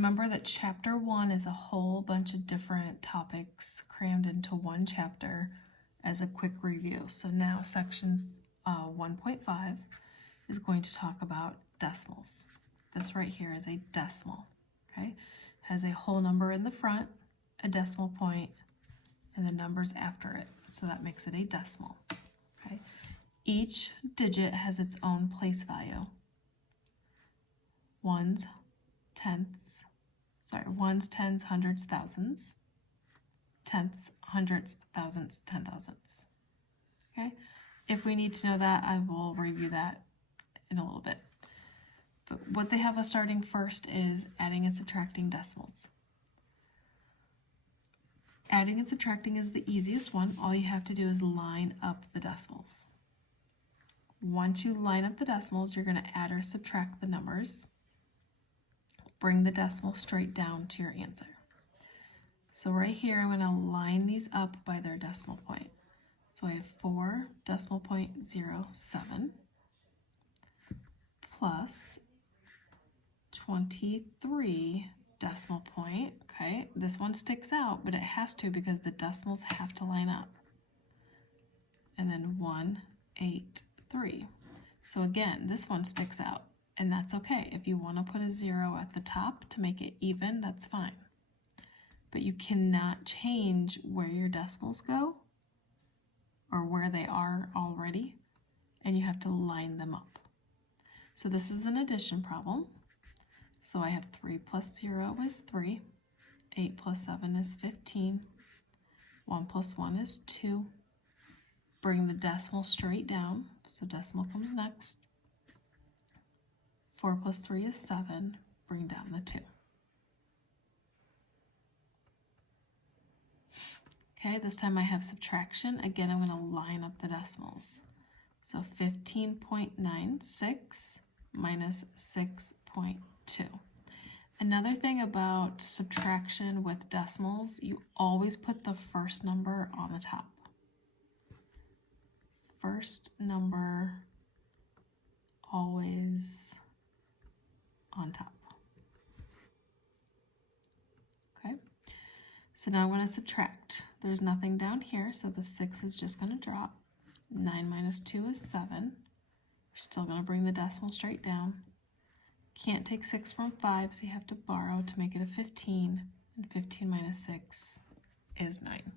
Remember that chapter 1 is a whole bunch of different topics crammed into one chapter as a quick review. So now sections 1.5 is going to talk about decimals. This right here is a decimal, okay? Has a whole number in the front, a decimal point, and the numbers after it. So that makes it a decimal, okay? Each digit has its own place value. Ones, tens, hundreds, thousands. Tenths, hundreds, thousands, 10,000s. Okay? If we need to know that, I will review that in a little bit. But what they have us starting first is adding and subtracting decimals. Adding and subtracting is the easiest one. All you have to do is line up the decimals. Once you line up the decimals, you're going to add or subtract the numbers. Bring the decimal straight down to your answer. So right here, I'm going to line these up by their decimal point. So I have 4 decimal point 0.07 plus 23 decimal point. Okay, this one sticks out, but it has to because the decimals have to line up. And then 183. So again, this one sticks out, and that's okay. If you want to put a 0 at the top to make it even, that's fine. But you cannot change where your decimals go or where they are already, and you have to line them up. So this is an addition problem. So I have 3 plus 0 is 3, 8 plus 7 is 15, 1 plus 1 is 2. Bring the decimal straight down, so decimal comes next. 4 plus 3 is 7, bring down the 2. Okay, this time I have subtraction. Again, I'm going to line up the decimals. So 15.96 minus 6.2. Another thing about subtraction with decimals, you always put the first number on the top. First number always on top. Okay, so now I'm going to subtract. There's nothing down here, so the 6 is just going to drop. 9 minus 2 is 7. We're still going to bring the decimal straight down. Can't take 6 from 5, so you have to borrow to make it a 15. And 15 minus 6 is 9.